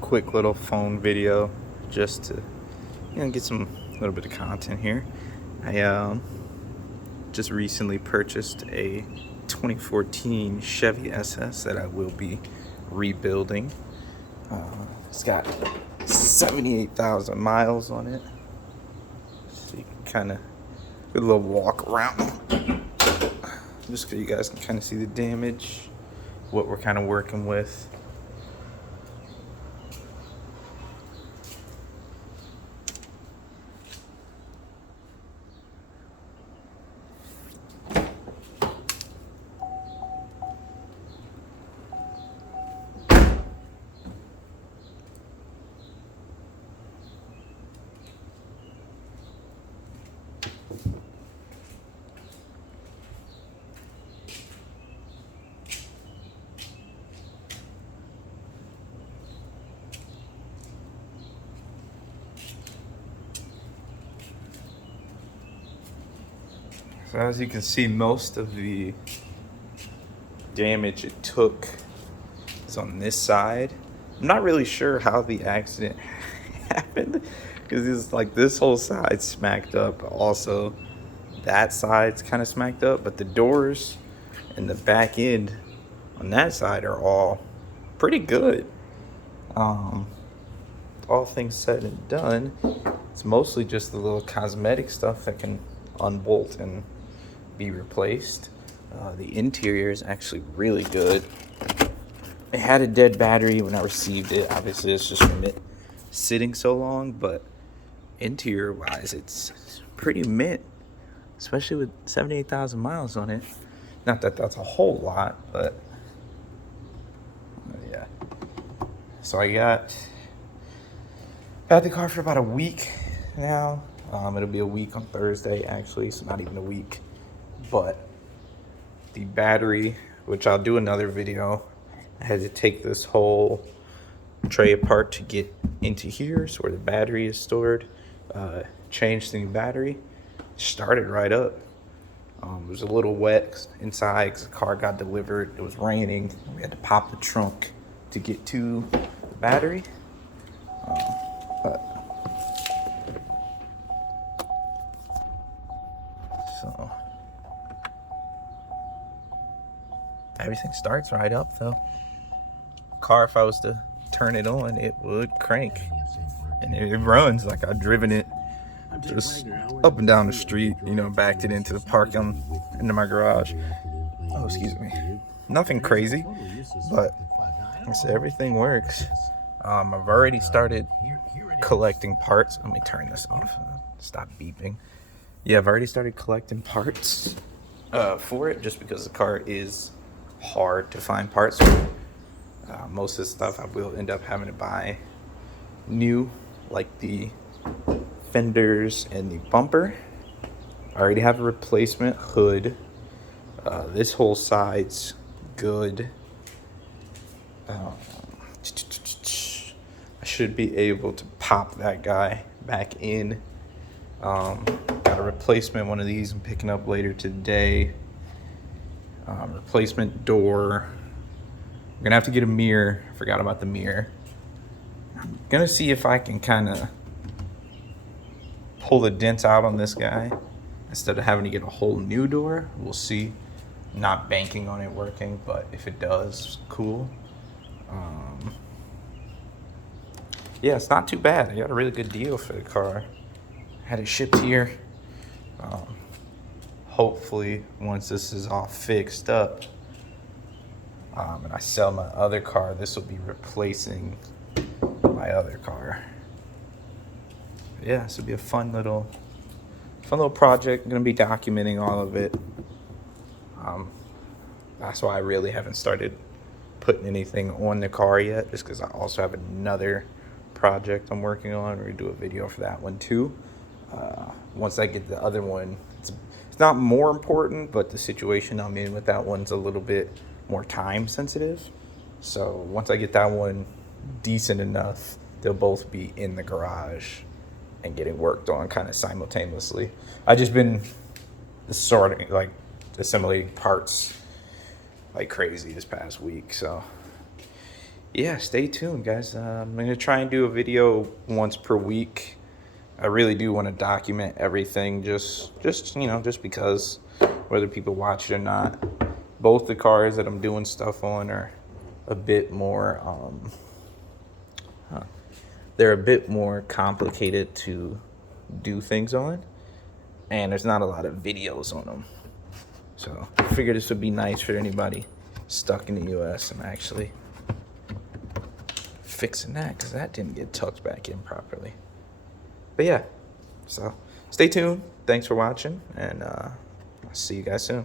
quick little phone video just to get some little bit of content here. I just recently purchased a 2014 Chevy SS that I will be rebuilding. It's got 78,000 miles on it, so you can kind of do a little walk around just so you guys can kind of see the damage, what we're kind of working with. So as you can see, most of the damage it took is on this side. I'm not really sure how the accident happened because it's like this whole side smacked up. Also, that side's kind of smacked up, but the doors and the back end on that side are all pretty good. All things said and done, it's mostly just the little cosmetic stuff that can unbolt and be replaced. The interior is actually really good. It had a dead battery when I received it. Obviously, it's just from it sitting so long, but interior wise, it's pretty mint, especially with 78,000 miles on it. Not that that's a whole lot, but yeah. So I had the car for about a week now. It'll be a week on Thursday, actually, so not even a week. But the battery, which I'll do another video, I had to take this whole tray apart to get into here, so where the battery is stored. Changed the new battery, started right up. It was a little wet inside because the car got delivered. It was raining. We had to pop the trunk to get to the battery. So everything starts right up though. Car, if I was to turn it on, it would crank, and it runs like I've driven it just up and down the street. Backed it into the parking into my garage. Oh, excuse me. Nothing crazy, but like I said, everything works. I've already started collecting parts. Let me turn this off. Stop beeping. Yeah, I've already started collecting parts for it, just because the car is hard to find parts for. Most of the stuff I will end up having to buy new, like the fenders and the bumper. I already have a replacement hood. This whole side's good. I should be able to pop that guy back in. Got a replacement one of these I'm picking up later today. Replacement door. I'm gonna have to get a mirror. I forgot about the mirror. I'm gonna see if I can kind of pull the dents out on this guy instead of having to get a whole new door. We'll see. Not banking on it working, but if it does, cool. Yeah, it's not too bad. I got a really good deal for the car. Had it shipped here. Hopefully, once this is all fixed up, and I sell my other car, this will be replacing my other car. Yeah, this will be a fun little project. I'm gonna be documenting all of it. That's why I really haven't started putting anything on the car yet, just because I also have another project I'm working on. We're gonna do a video for that one too. Once I get the other one, it's not more important, but the situation I'm in with that one's a little bit more time sensitive. So once I get that one decent enough, they'll both be in the garage and getting worked on kind of simultaneously. I've just been sorting, like assembling parts like crazy this past week. So yeah, stay tuned, guys. I'm gonna try and do a video once per week. I really do want to document everything, just just because, whether people watch it or not. Both the cars that I'm doing stuff on are a bit more they're a bit more complicated to do things on, and there's not a lot of videos on them. So I figured this would be nice for anybody stuck in the US and actually fixing that, because that didn't get tucked back in properly. But yeah, so stay tuned. Thanks for watching, and I'll see you guys soon.